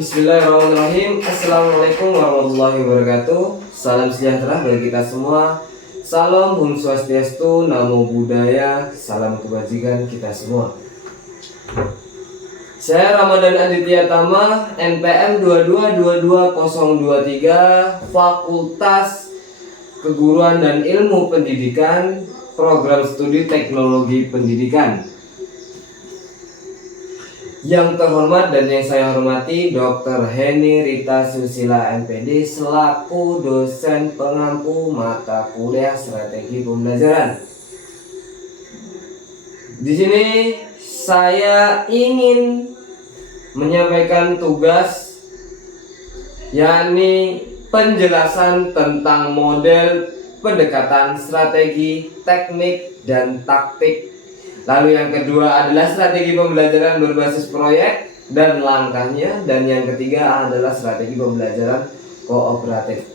Bismillahirrahmanirrahim. Assalamualaikum warahmatullahi wabarakatuh. Salam sejahtera bagi kita semua. Salam Om Swastiastu, Namo Buddhaya, salam kebajikan kita semua. Saya Ramadan Aditya Tama, NPM 2222023, Fakultas Keguruan dan Ilmu Pendidikan, Program Studi Teknologi Pendidikan. Yang terhormat dan yang saya hormati Dr. Heni Rita Susila MPD selaku dosen pengampu mata kuliah strategi pembelajaran. Di sini saya ingin menyampaikan tugas, yakni penjelasan tentang model pendekatan strategi, teknik, dan taktik. Lalu yang kedua adalah strategi pembelajaran berbasis proyek dan langkahnya. Dan yang ketiga adalah strategi pembelajaran kooperatif.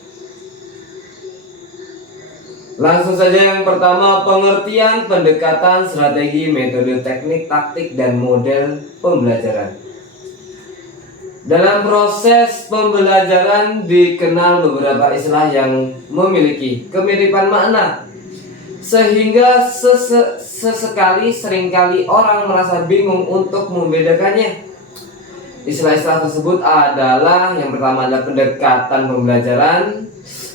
Langsung saja yang pertama, pengertian pendekatan strategi, metode, teknik, taktik, dan model pembelajaran. Dalam proses pembelajaran dikenal beberapa istilah yang memiliki kemiripan makna, sehingga sesekali seringkali orang merasa bingung untuk membedakannya. Istilah-istilah tersebut adalah, yang pertama adalah pendekatan pembelajaran,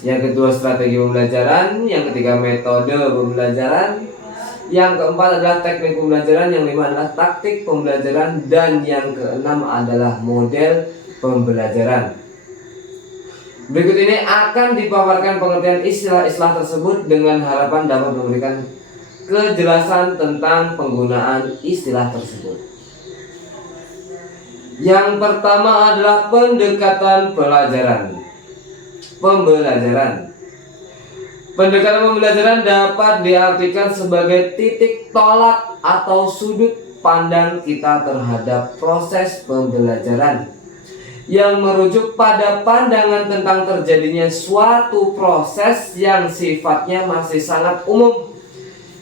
yang kedua strategi pembelajaran, yang ketiga metode pembelajaran, yang keempat adalah teknik pembelajaran, yang kelima adalah taktik pembelajaran, dan yang keenam adalah model pembelajaran. Berikut ini akan dipaparkan pengertian istilah-istilah tersebut dengan harapan dapat memberikan kejelasan tentang penggunaan istilah tersebut. Yang pertama adalah pendekatan pembelajaran. Pendekatan pembelajaran dapat diartikan sebagai titik tolak atau sudut pandang kita terhadap proses pembelajaran yang merujuk pada pandangan tentang terjadinya suatu proses yang sifatnya masih sangat umum.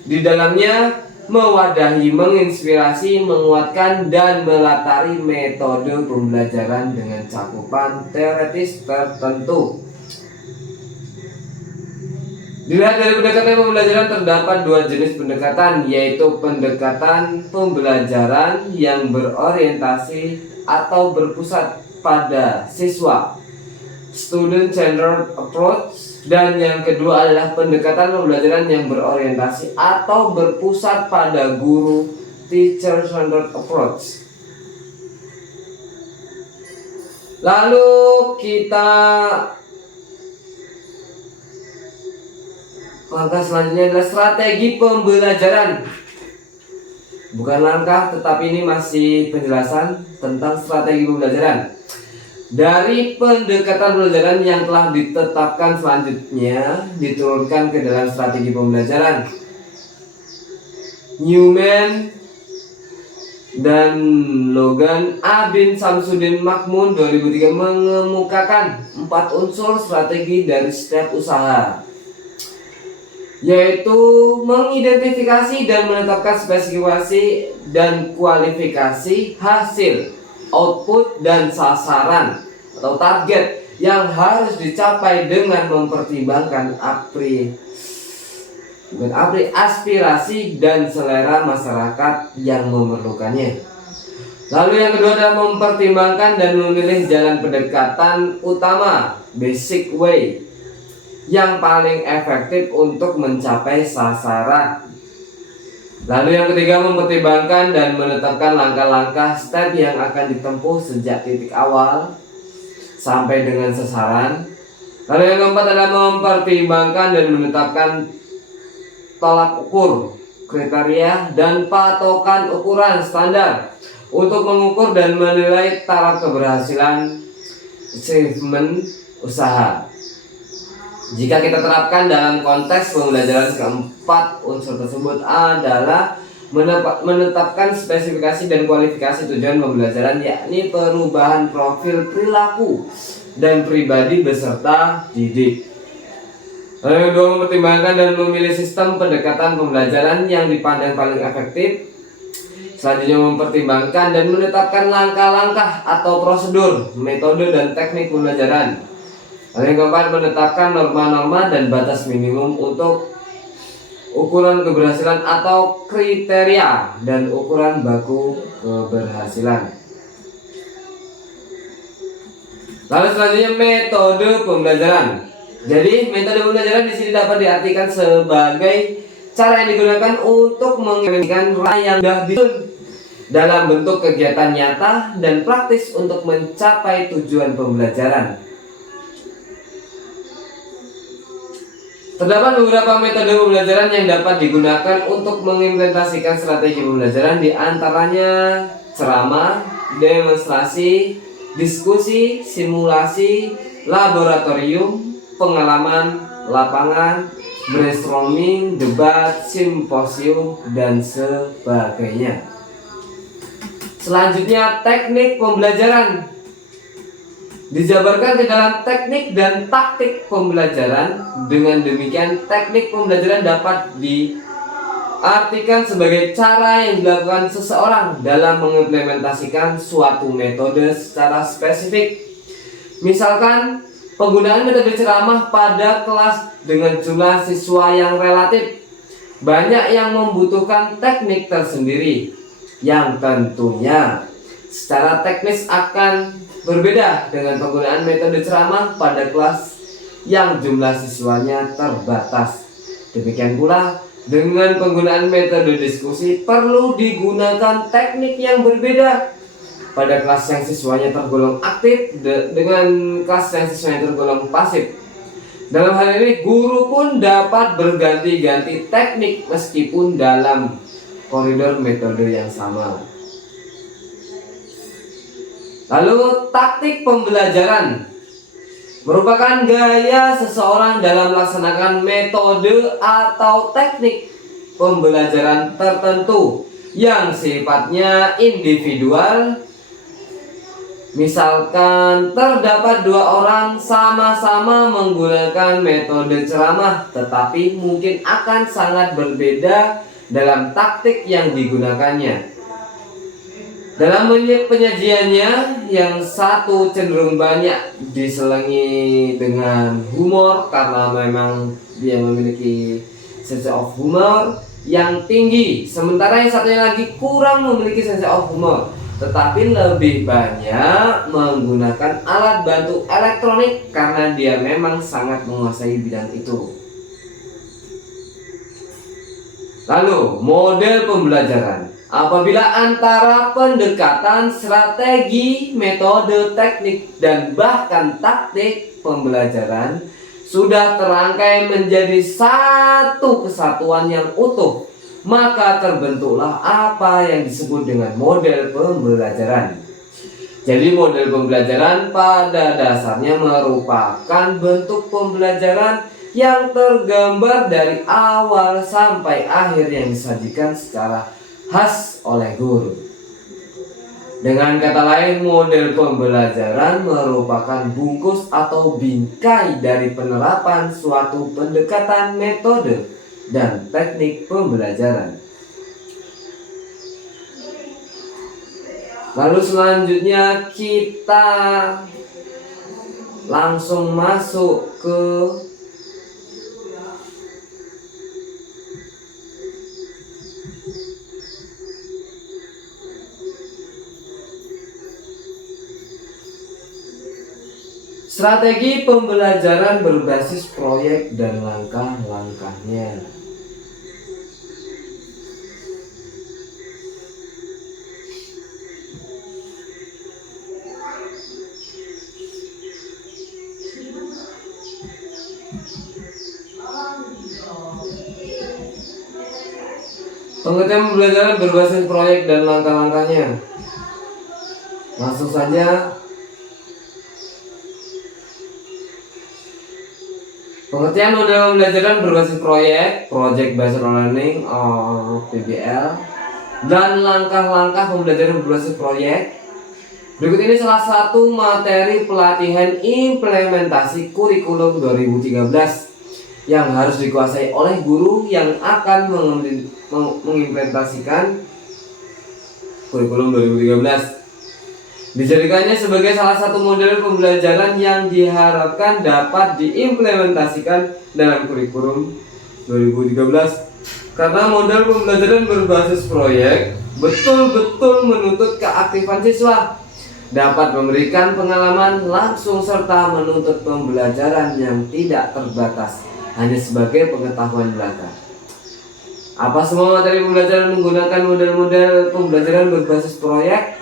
Di dalamnya mewadahi, menginspirasi, menguatkan, dan melatari metode pembelajaran dengan cakupan teoretis tertentu. Dilihat dari pendekatan pembelajaran terdapat dua jenis pendekatan, yaitu pendekatan pembelajaran yang berorientasi atau berpusat pada siswa, student-centered approach, dan yang kedua adalah pendekatan pembelajaran yang berorientasi atau berpusat pada guru, teacher-centered approach. Lalu langkah selanjutnya adalah strategi pembelajaran. Bukan langkah, tetapi ini masih penjelasan tentang strategi pembelajaran. Dari pendekatan pembelajaran yang telah ditetapkan selanjutnya diturunkan ke dalam strategi pembelajaran. Newman dan Logan A. bin Samsudin Makmun 2003 mengemukakan 4 unsur strategi dari setiap usaha, yaitu mengidentifikasi dan menetapkan spesifikasi dan kualifikasi hasil, output, dan sasaran atau target yang harus dicapai dengan mempertimbangkan aspirasi dan selera masyarakat yang memerlukannya. Lalu yang kedua adalah mempertimbangkan dan memilih jalan pendekatan utama, basic way, yang paling efektif untuk mencapai sasaran. Lalu yang ketiga, mempertimbangkan dan menetapkan langkah-langkah step yang akan ditempuh sejak titik awal sampai dengan sasaran. Lalu yang keempat adalah mempertimbangkan dan menetapkan tolak ukur, kriteria, dan patokan ukuran standar untuk mengukur dan menilai taraf keberhasilan achievement usaha. Jika kita terapkan dalam konteks pembelajaran, keempat unsur tersebut adalah menetapkan spesifikasi dan kualifikasi tujuan pembelajaran, yakni perubahan profil perilaku dan pribadi beserta didik. Lalu yang kedua, mempertimbangkan dan memilih sistem pendekatan pembelajaran yang dipandang paling efektif Selanjutnya mempertimbangkan dan menetapkan langkah-langkah atau prosedur, metode dan teknik pembelajaran. Lalu yang keempat, menetapkan norma-norma dan batas minimum untuk ukuran keberhasilan atau kriteria dan ukuran baku keberhasilan. Lalu selanjutnya metode pembelajaran. Jadi metode pembelajaran di sini dapat diartikan sebagai cara yang digunakan untuk mengimplementasikan yang sudah disusun dalam bentuk kegiatan nyata dan praktis untuk mencapai tujuan pembelajaran. Terdapat beberapa metode pembelajaran yang dapat digunakan untuk mengimplementasikan strategi pembelajaran, di antaranya ceramah, demonstrasi, diskusi, simulasi, laboratorium, pengalaman lapangan, brainstorming, debat, simposium, dan sebagainya. Selanjutnya, teknik pembelajaran dijabarkan ke dalam teknik dan taktik pembelajaran. Dengan demikian, teknik pembelajaran dapat diartikan sebagai cara yang dilakukan seseorang dalam mengimplementasikan suatu metode secara spesifik. Misalkan, penggunaan metode ceramah pada kelas dengan jumlah siswa yang relatif banyak yang membutuhkan teknik tersendiri yang tentunya secara teknis akan berbeda dengan penggunaan metode ceramah pada kelas yang jumlah siswanya terbatas. Demikian pula dengan penggunaan metode diskusi perlu digunakan teknik yang berbeda pada kelas yang siswanya tergolong aktif dengan kelas yang siswanya tergolong pasif. Dalam hal ini, guru pun dapat berganti-ganti teknik meskipun dalam koridor metode yang sama. Lalu, taktik pembelajaran merupakan gaya seseorang dalam melaksanakan metode atau teknik pembelajaran tertentu yang sifatnya individual. Misalkan terdapat dua orang sama-sama menggunakan metode ceramah, tetapi mungkin akan sangat berbeda dalam taktik yang digunakannya. Dalam penyajiannya, yang satu cenderung banyak diselingi dengan humor karena memang dia memiliki sense of humor yang tinggi, sementara yang satunya lagi kurang memiliki sense of humor, tetapi lebih banyak menggunakan alat bantu elektronik karena dia memang sangat menguasai bidang itu. Lalu, model pembelajaran. Apabila antara pendekatan, strategi, metode, teknik, dan bahkan taktik pembelajaran sudah terangkai menjadi satu kesatuan yang utuh, maka terbentuklah apa yang disebut dengan model pembelajaran. Jadi model pembelajaran pada dasarnya merupakan bentuk pembelajaran yang tergambar dari awal sampai akhir yang disajikan secara khas oleh guru. Dengan kata lain, model pembelajaran merupakan bungkus atau bingkai dari penerapan suatu pendekatan, metode, dan teknik pembelajaran. Lalu selanjutnya kita langsung masuk ke strategi pembelajaran berbasis proyek dan langkah-langkahnya. Pengertian pembelajaran berbasis proyek dan langkah-langkahnya. Langsung saja. Pengertian model pembelajaran berbasis proyek, Project Based Learning atau PBL, dan langkah-langkah pembelajaran berbasis proyek. Berikut ini salah satu materi pelatihan implementasi kurikulum 2013 yang harus dikuasai oleh guru yang akan mengimplementasikan kurikulum 2013. Dijadikannya sebagai salah satu model pembelajaran yang diharapkan dapat diimplementasikan dalam kurikulum 2013 karena model pembelajaran berbasis proyek betul-betul menuntut keaktifan siswa, dapat memberikan pengalaman langsung serta menuntut pembelajaran yang tidak terbatas hanya sebagai pengetahuan belaka. Apa semua materi pembelajaran menggunakan model-model pembelajaran berbasis proyek?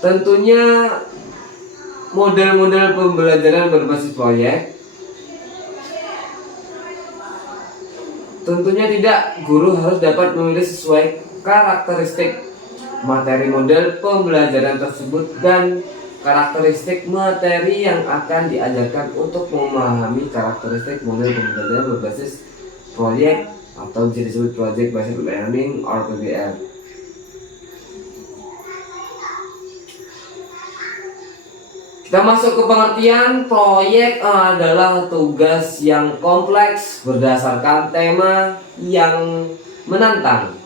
Tentunya model-model pembelajaran berbasis proyek tentunya tidak. Guru harus dapat memilih sesuai karakteristik materi model pembelajaran tersebut dan karakteristik materi yang akan diajarkan untuk memahami karakteristik model pembelajaran berbasis proyek atau disebut Project Based Learning or PBL. Kita masuk ke pengertian. Proyek adalah tugas yang kompleks berdasarkan tema yang menantang,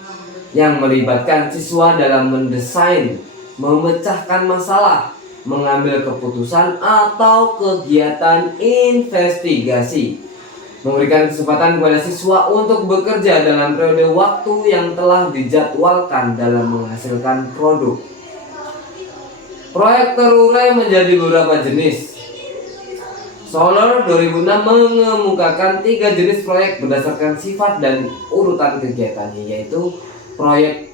yang melibatkan siswa dalam mendesain, memecahkan masalah, mengambil keputusan atau kegiatan investigasi, memberikan kesempatan kepada siswa untuk bekerja dalam periode waktu yang telah dijadwalkan dalam menghasilkan produk. Proyek terurai menjadi beberapa jenis. Soler 2006 mengemukakan 3 jenis proyek berdasarkan sifat dan urutan kegiatannya, yaitu proyek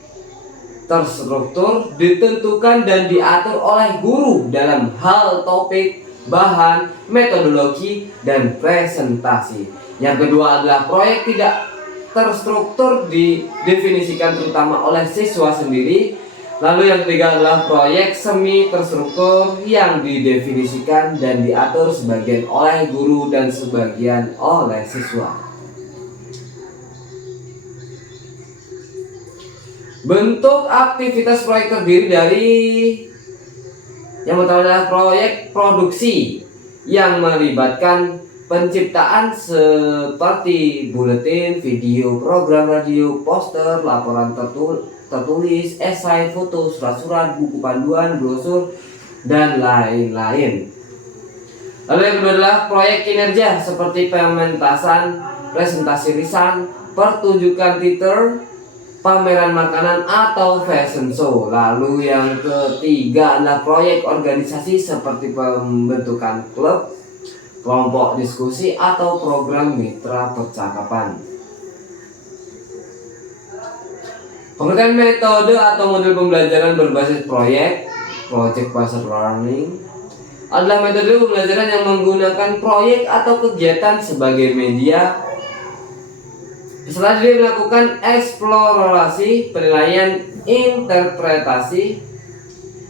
terstruktur, ditentukan dan diatur oleh guru dalam hal topik, bahan, metodologi, dan presentasi. Yang kedua adalah proyek tidak terstruktur, didefinisikan terutama oleh siswa sendiri. Lalu yang ketiga adalah proyek semi terstruktur yang didefinisikan dan diatur sebagian oleh guru dan sebagian oleh siswa. Bentuk aktivitas proyek terdiri dari yang pertama adalah proyek produksi yang melibatkan penciptaan seperti buletin, video, program radio, poster, laporan tertulis, esai, foto, surat-surat, buku panduan, brosur, dan lain-lain. Lalu yang kedua adalah proyek kinerja seperti pementasan, presentasi lisan, pertunjukan teater, pameran makanan atau fashion show. Lalu yang ketiga adalah proyek organisasi seperti pembentukan klub, kelompok diskusi, atau program mitra percakapan. Pengertian metode atau model pembelajaran berbasis proyek, Project Based Learning, adalah metode pembelajaran yang menggunakan proyek atau kegiatan sebagai media. Setelah dia melakukan eksplorasi, penilaian, interpretasi,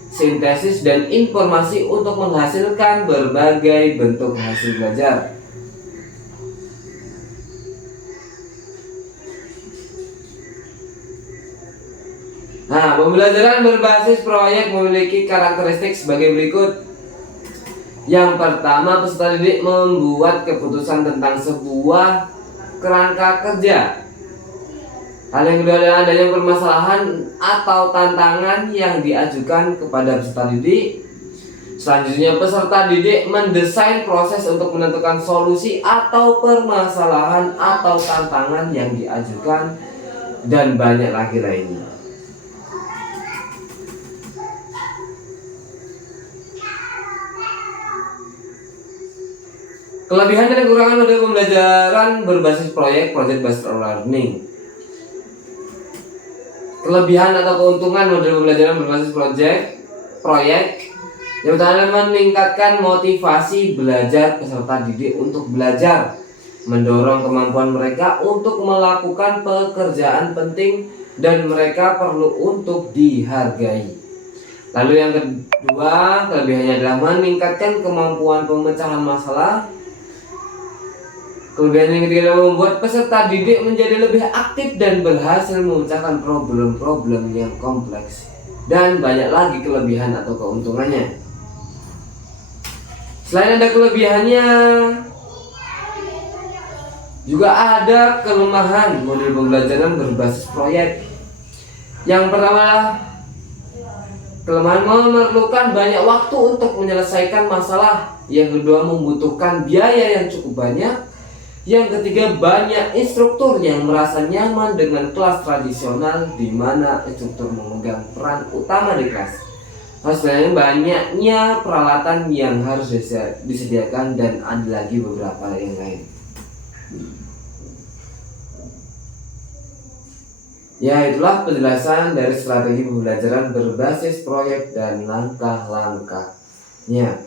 sintesis, dan informasi untuk menghasilkan berbagai bentuk hasil belajar. Nah, pembelajaran berbasis proyek memiliki karakteristik sebagai berikut. Yang pertama, peserta didik membuat keputusan tentang sebuah kerangka kerja. Hal yang kedua adalah adanya permasalahan atau tantangan yang diajukan kepada peserta didik. Selanjutnya, peserta didik mendesain proses untuk menentukan solusi atau permasalahan atau tantangan yang diajukan, dan banyak lagi lainnya. Kelebihan dan kekurangan model pembelajaran berbasis proyek, Project Based Learning. Kelebihan atau keuntungan model pembelajaran berbasis proyek yang pertama, meningkatkan motivasi belajar peserta didik untuk belajar, mendorong kemampuan mereka untuk melakukan pekerjaan penting dan mereka perlu untuk dihargai. Lalu yang kedua, kelebihannya adalah meningkatkan kemampuan pemecahan masalah. Kelebihan yang ketiga adalah membuat peserta didik menjadi lebih aktif dan berhasil memecahkan problem-problem yang kompleks. Dan banyak lagi kelebihan atau keuntungannya. Selain ada kelebihannya, juga ada kelemahan model pembelajaran berbasis proyek. Yang pertama adalah kelemahan memerlukan banyak waktu untuk menyelesaikan masalah. Yang kedua, membutuhkan biaya yang cukup banyak. Yang ketiga, banyak instruktur yang merasa nyaman dengan kelas tradisional, di mana instruktur memegang peran utama di kelas. Sebenarnya banyaknya peralatan yang harus disediakan, dan ada lagi beberapa yang lain. Ya, itulah penjelasan dari strategi pembelajaran berbasis proyek dan langkah-langkahnya.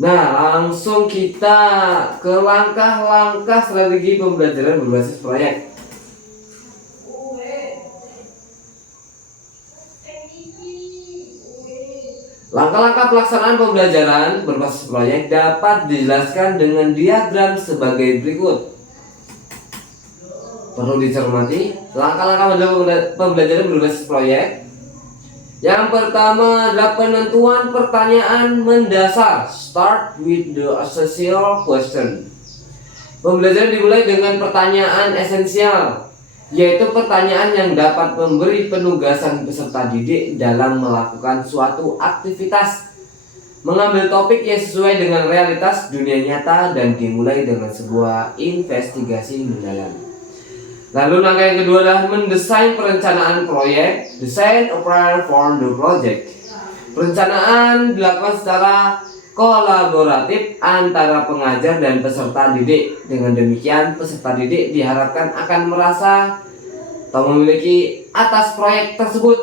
Nah, langsung kita ke langkah-langkah strategi pembelajaran berbasis proyek. Langkah-langkah pelaksanaan pembelajaran berbasis proyek dapat dijelaskan dengan diagram sebagai berikut. Perlu dicermati langkah-langkah pembelajaran berbasis proyek. Yang pertama adalah penentuan pertanyaan mendasar. Start with the essential question. Pembelajaran dimulai dengan pertanyaan esensial, yaitu pertanyaan yang dapat memberi penugasan peserta didik dalam melakukan suatu aktivitas, mengambil topik yang sesuai dengan realitas dunia nyata, dan dimulai dengan sebuah investigasi mendalam. Lalu langkah yang kedua adalah mendesain perencanaan proyek. Design a plan for the project. Perencanaan dilakukan secara kolaboratif antara pengajar dan peserta didik. Dengan demikian, peserta didik diharapkan akan merasa atau memiliki atas proyek tersebut.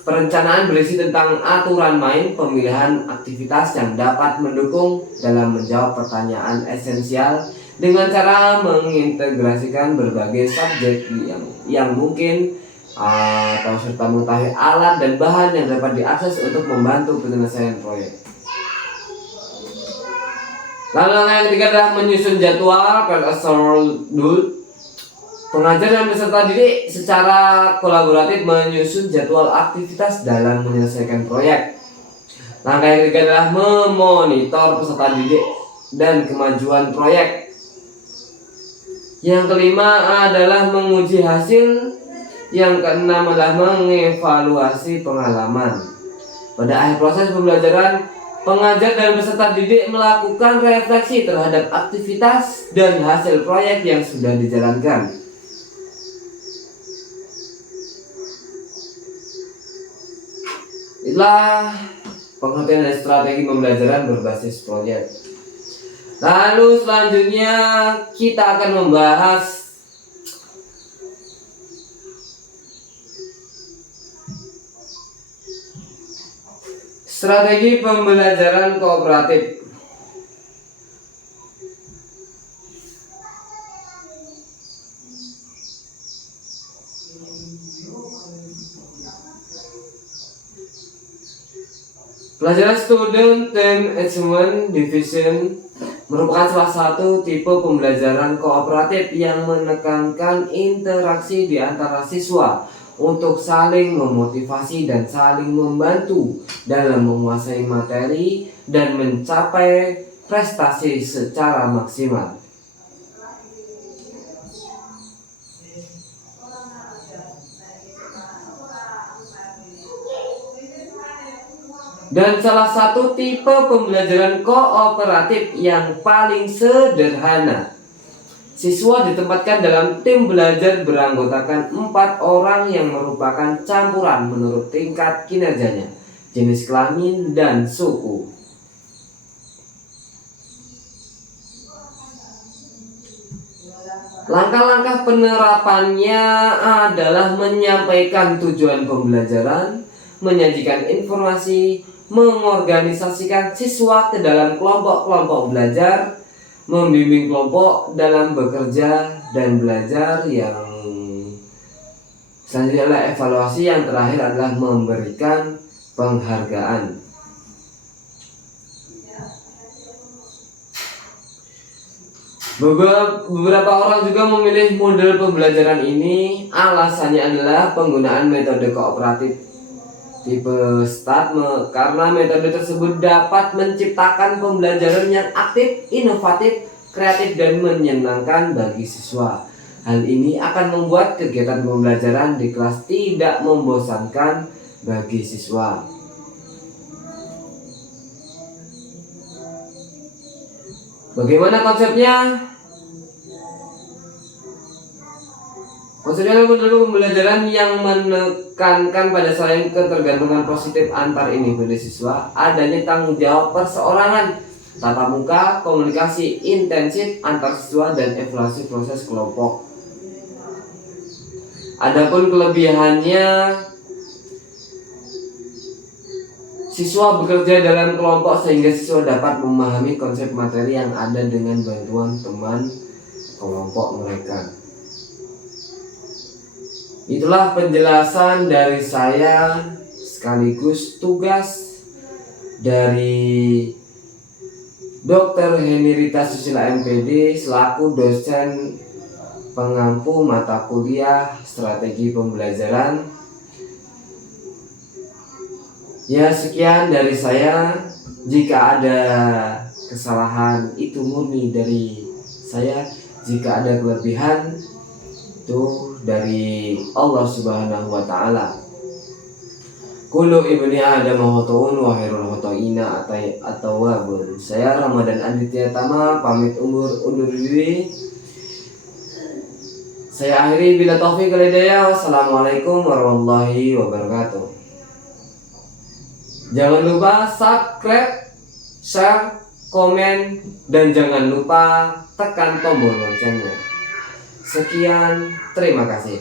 Perencanaan berisi tentang aturan main, pemilihan aktivitas yang dapat mendukung dalam menjawab pertanyaan esensial, dengan cara mengintegrasikan berbagai subjek yang mungkin atau serta mengetahui alat dan bahan yang dapat diakses untuk membantu penyelesaian proyek. Lalu langkah yang ketiga adalah menyusun jadwal. Pengajar dan peserta didik secara kolaboratif menyusun jadwal aktivitas dalam menyelesaikan proyek. Langkah yang ketiga adalah memonitor peserta didik dan kemajuan proyek. Yang kelima adalah menguji hasil. Yang keenam adalah mengevaluasi pengalaman. Pada akhir proses pembelajaran, pengajar dan peserta didik melakukan refleksi terhadap aktivitas dan hasil proyek yang sudah dijalankan. Itulah pengertian dari strategi pembelajaran berbasis proyek. Lalu selanjutnya kita akan membahas strategi pembelajaran kooperatif. Pelajaran Student Team Achievement Division merupakan salah satu tipe pembelajaran kooperatif yang menekankan interaksi di antara siswa untuk saling memotivasi dan saling membantu dalam menguasai materi dan mencapai prestasi secara maksimal. Dan salah satu tipe pembelajaran kooperatif yang paling sederhana. Siswa ditempatkan dalam tim belajar beranggotakan 4 orang yang merupakan campuran menurut tingkat kinerjanya, jenis kelamin, dan suku. Langkah-langkah penerapannya adalah menyampaikan tujuan pembelajaran, menyajikan informasi, mengorganisasikan siswa ke dalam kelompok-kelompok belajar, membimbing kelompok dalam bekerja dan belajar. Yang selanjutnya adalah evaluasi. Yang terakhir adalah memberikan penghargaan. Beberapa orang juga memilih model pembelajaran ini. Alasannya adalah penggunaan metode kooperatif tipe START karena metode tersebut dapat menciptakan pembelajaran yang aktif, inovatif, kreatif, dan menyenangkan bagi siswa. Hal ini akan membuat kegiatan pembelajaran di kelas tidak membosankan bagi siswa. Bagaimana konsepnya? Konsepnya adalah pembelajaran yang menekankan pada saling ketergantungan positif antar individu siswa, adanya tanggung jawab perseorangan, tatap muka, komunikasi intensif antar siswa, dan evaluasi proses kelompok. Adapun kelebihannya, siswa bekerja dalam kelompok sehingga siswa dapat memahami konsep materi yang ada dengan bantuan teman kelompok mereka. Itulah penjelasan dari saya sekaligus tugas dari Dr. Henirita Susila MPD selaku dosen pengampu mata kuliah strategi pembelajaran. Ya, sekian dari saya. Jika ada kesalahan itu murni dari saya, jika ada kelebihan itu dari Allah Subhanahu wa taala. Kullu ibni Adam khata'un wa khairul khata'ina at-tawwabun. Saya Ramadan Aditya Tama pamit undur diri. Saya akhiri bila taufik wal hidayah. Wassalamualaikum warahmatullahi wabarakatuh. Jangan lupa subscribe, share, komen, dan jangan lupa tekan tombol loncengnya. Sekian, terima kasih.